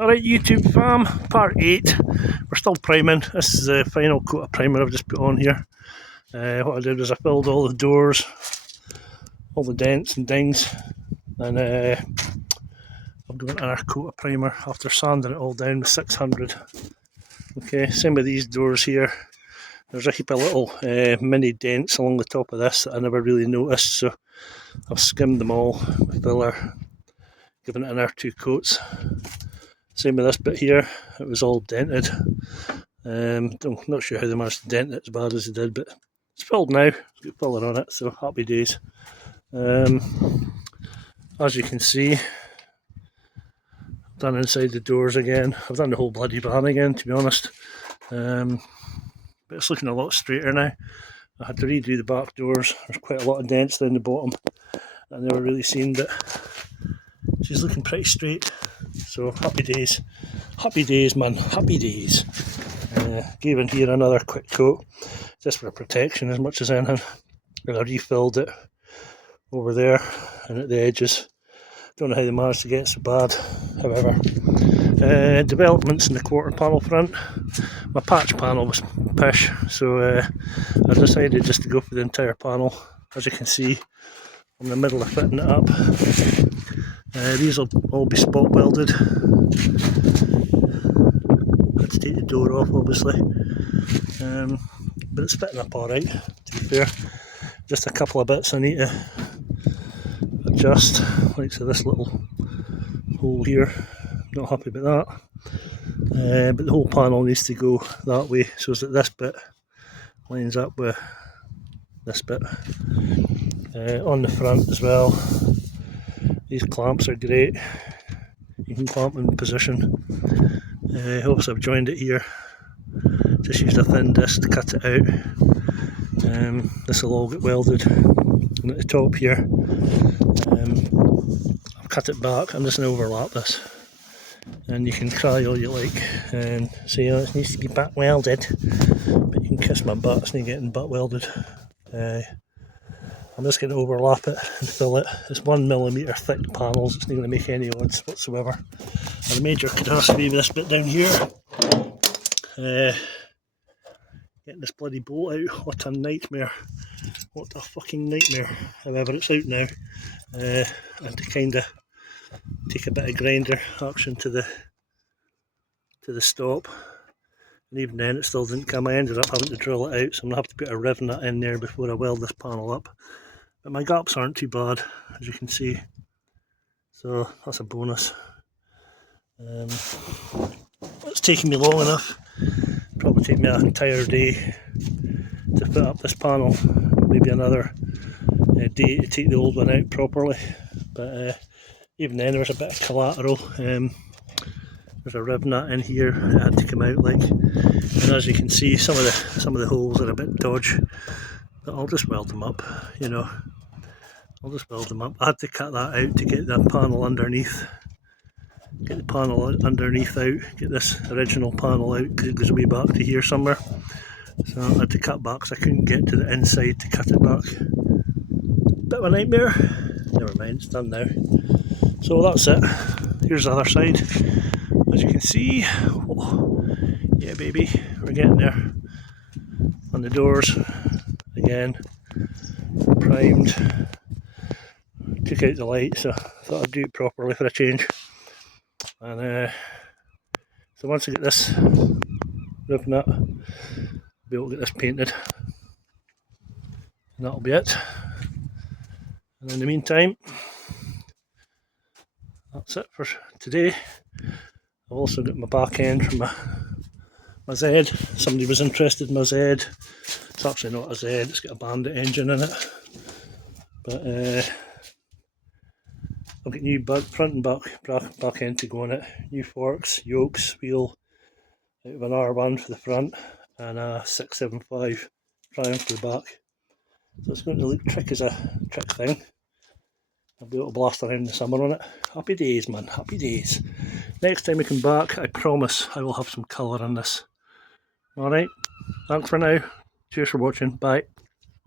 Alright YouTube fam, part 8, we're still priming. This is the final coat of primer I've just put on here. What I did was I filled all the doors, all the dents and dings, and I've got another coat of primer after sanding it all down with 600. Okay, same with these doors here. There's a heap of little mini dents along the top of this that I never really noticed, so I've skimmed them all with filler, given it another 2 coats. Same with this bit here, it was all dented. I'm not sure how they managed to dent it as bad as they did, but it's filled now, it's got filler on it, so happy days. As you can see, I've done inside the doors again. I've done the whole bloody van again, to be honest. But it's looking a lot straighter now. I had to redo the back doors. There's quite a lot of dents down the bottom. I never really seen, but she's looking pretty straight. So happy days man, happy days. Gave in here another quick coat, just for protection as much as anything. And I refilled it over there and at the edges. Don't know how they managed to get so bad, however. Developments in the quarter panel front. My patch panel was pish, so I decided just to go for the entire panel. As you can see, I'm in the middle of fitting it up. These will all be spot welded. Had to take the door off, obviously, but it's fitting up alright, to be fair. Just a couple of bits I need to adjust, like so this little hole here. Not happy about that, but the whole panel needs to go that way so that this bit lines up with this bit. On the front as well, these clamps are great. You can clamp in position. Also I've joined it here, just used a thin disc to cut it out. This will all get welded, and at the top here I've cut it back. I'm just going to overlap this, and you can cry all you like and say, oh, it needs to be butt welded, but you can kiss my butt, it's not getting butt welded. I'm just going to overlap it and fill it. It's 1mm thick panels, it's not going to make any odds whatsoever. And a major catastrophe with this bit down here. Getting this bloody bolt out, what a nightmare. What a fucking nightmare. However, it's out now. I had to kind of take a bit of grinder action to the stop. And even then it still didn't come. I ended up having to drill it out, so I'm going to have to put a riv nut in there before I weld this panel up. But my gaps aren't too bad, as you can see, so that's a bonus. It's taken me long enough. Probably take me an entire day to fit up this panel, maybe another day to take the old one out properly. But even then there was a bit of collateral. There's a riv nut in here, it had to come out like, and as you can see some of the holes are a bit dodgy, but I'll just weld them up, you know. I'll just weld them up. I had to cut that out to get that panel underneath. Get the panel underneath out, get this original panel out because it goes way back to here somewhere. So I had to cut back because I couldn't get to the inside to cut it back. Bit of a nightmare. Never mind, it's done now. So that's it. Here's the other side. As you can see, oh, yeah baby, we're getting there. On the doors, again, primed. Took out the light, so I thought I'd do it properly for a change. And so once I get this riv nut, I'll be able to get this painted, and that'll be it. And in the meantime, that's it for today. I've also got my back end from my Z. Somebody was interested in my Z. It's actually not a Z, it's got a Bandit engine in it. But I've got new front and back end to go on it. New forks, yokes, wheel out of an R1 for the front, and a 675 Triumph for the back. So it's going to look trick as a trick thing. I'll be able to blast around in the summer on it. Happy days man, happy days. Next time we come back, I promise I will have some colour on this. Alright, thanks for now. Cheers for watching, bye.